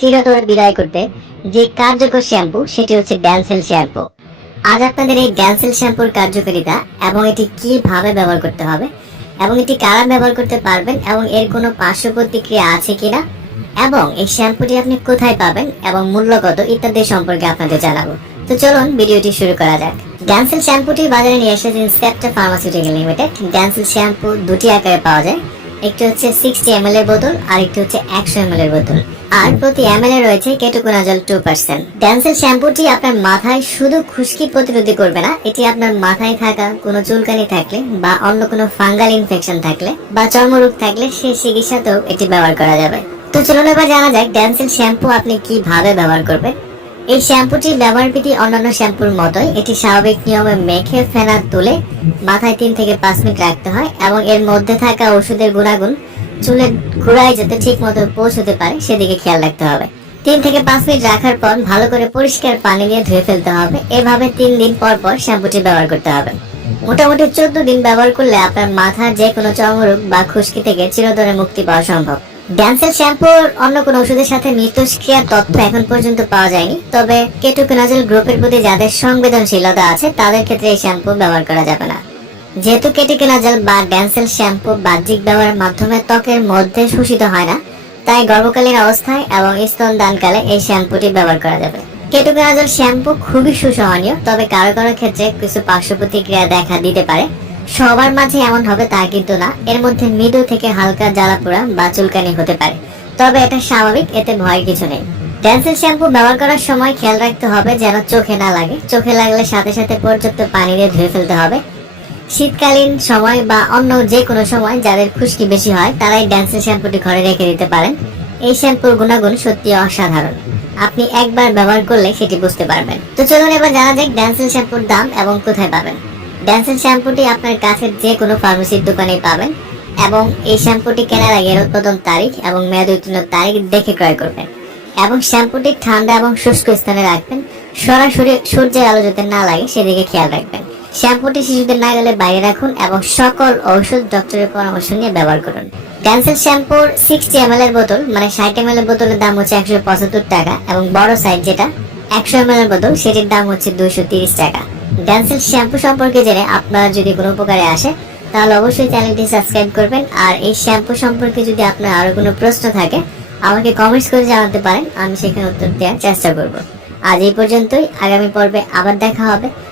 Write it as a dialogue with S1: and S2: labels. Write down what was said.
S1: চিরতরে বিদায় করতে যে কার্যকর শ্যাম্পু, সেটি হচ্ছে ড্যান্সেল শ্যাম্পু। আজ আপনাদের এই ড্যান্সেল শ্যাম্পুর কার্যকারিতা এবং এটি কীভাবে ব্যবহার করতে হবে এবং এটি কারা ব্যবহার করতে পারবেন এবং এর কোনো পার্শ্ব প্রতিক্রিয়া আছে কিনা এবং এই শ্যাম্পুটি আপনি কোথায় পাবেন এবং মূল্য কত ইত্যাদি সম্পর্কে আপনাদের জানাব। তো চলুন ভিডিওটি শুরু করা যাক। ড্যান্সেল শ্যাম্পুটি বাজারে নিয়ে এসেছেন স্টেপটা ফার্মাসিউটিক্যাল লিমিটেড ড্যান্সেল শ্যাম্পু দুটি আকারে পাওয়া যায়। একটি হচ্ছে সিক্সটি এম এর বোতল আর একটি হচ্ছে একশো এম এর বোতল। আর প্রতি এম রয়েছে কেটোকোনাজল টু পার্সেন্ট ড্যান্সেল শ্যাম্পুটি আপনার মাথায় শুধু খুশকি প্রতিরোধী করবে না, এটি আপনার মাথায় থাকা কোনো চুলকানি থাকলে বা অন্য কোনো ফাঙ্গাল ইনফেকশন থাকলে বা চর্মরোগ থাকলে সেই চিকিৎসাতেও এটি ব্যবহার করা যাবে। তো চলুন এবার জানা যাক ড্যান্সেল শ্যাম্পু আপনি কীভাবে ব্যবহার করবেন। এই শ্যাম্পুটির ব্যবহার বিধি অন্যান্য শ্যাম্পুর মতোই, এটি স্বাভাবিক নিয়মে মেখে ফেনা তুলে মাথায় তিন থেকে পাঁচ মিনিট রাখতে হয় এবং এর মধ্যে থাকা ওষুধের গুণাগুণ চুলের গোড়ায় যাতে ঠিক মতো পৌঁছতে পারে, সেদিকে খেয়াল রাখতে হবে। তিন থেকে পাঁচ মিনিট রাখার পর ভালো করে পরিষ্কার পানি দিয়ে ধুয়ে ফেলতে হবে। এভাবে তিন দিন পর পর শ্যাম্পুটি ব্যবহার করতে হবে। মোটামুটি চোদ্দ দিন ব্যবহার করলে আপনার মাথার যে কোনো চর্মরোগ বা খুশকি থেকে চিরতরে মুক্তি পাওয়া সম্ভব। ড্যান্সেল শ্যাম্পুর অন্য কোনো ওষুধের সাথে মিথস্ক্রিয়ার তথ্য এখন পর্যন্ত পাওয়া যায়নি। তবে কেটোকেনাজল গ্রুপের প্রতি যাদের সংবেদনশীলতা আছে, তাদের ক্ষেত্রে এই শ্যাম্পু ব্যবহার করা যাবে না। যেহেতু কেটিকেনাজল বা ড্যান্সেল শ্যাম্পু বাহ্যিক ব্যবহারের মাধ্যমে ত্বকের মধ্যে শোষিত হয় না, তাই গর্ভকালীন অবস্থায় এবং স্তন দানকালে এই শ্যাম্পুটি ব্যবহার করা যাবে। কেটোকেনাজল শ্যাম্পু খুবই সুসহনীয়, তবে কারও কারও ক্ষেত্রে কিছু পার্শ্ব প্রতিক্রিয়া দেখা দিতে পারে। সবার মাঝে এমন হবে তা কিন্তু না, এর মধ্যে মৃদু থেকে হালকা জ্বালা পোড়া বা চুলকানি হতে পারে। তবে এটা স্বাভাবিক, এতে ভয়ের কিছু নেই। ড্যান্সেল শ্যাম্পু ব্যবহার করার সময় খেয়াল রাখতে হবে যেন চোখে না লাগে। চোখে লাগলে সাথে সাথে পর্যাপ্ত পানি দিয়ে ধুয়ে ফেলতে হবে। শীতকালীন সময় বা অন্য যে কোনো সময় যাদের খুশকি বেশি হয়, তারাই ড্যান্সেল শ্যাম্পুটি ঘরে রেখে দিতে পারেন। এই শ্যাম্পুর গুণাগুণ সত্যি অসাধারণ। আপনি একবার ব্যবহার করলে সেটি বুঝতে পারবেন। তো চলুন এবার জানা যাক ড্যান্সেল শ্যাম্পুর দাম এবং কোথায় পাবেন। ড্যান্সেল শ্যাম্পুটি আপনার কাছের যে কোনো ফার্মেসির দোকানে পাবেন এবং এই শ্যাম্পুটি কেনার আগে উৎপাদন তারিখ এবং মেয়াদ উত্তীর্ণ তারিখ দেখে ক্রয় করবেন এবং শ্যাম্পুটি ঠান্ডা এবং শুষ্ক স্থানে রাখবেন। সরাসরি সূর্যের আলো যাতে না লাগে, সেদিকে খেয়াল রাখবেন। শ্যাম্পুটি শিশুদের না গেলে বাইরে রাখুন এবং সকল ঔষধ ডক্টরের পরামর্শ নিয়ে ব্যবহার করুন। ড্যান্সেল শ্যাম্পুর সিক্সটি এম এর বোতল মানে ষাট এম এর বোতলের দাম হচ্ছে একশো পঁচাত্তর টাকা এবং বড় সাইজ যেটা, একশো এম এর বোতল, সেটির দাম হচ্ছে দুশো তিরিশ টাকা। ড্যান্সেল শ্যাম্পু সম্পর্কে জেনে আপনার যদি কোনো উপকারে আসে, তাহলে অবশ্যই চ্যানেলটি সাবস্ক্রাইব করবেন। আর এই শ্যাম্পু সম্পর্কে যদি আপনার আরও কোনো প্রশ্ন থাকে, আমাকে কমেন্টস করে জানাতে পারেন, আমি সেখানে উত্তর দেওয়ার চেষ্টা করব। আজ এই পর্যন্তই, আগামী পর্বে আবার দেখা হবে।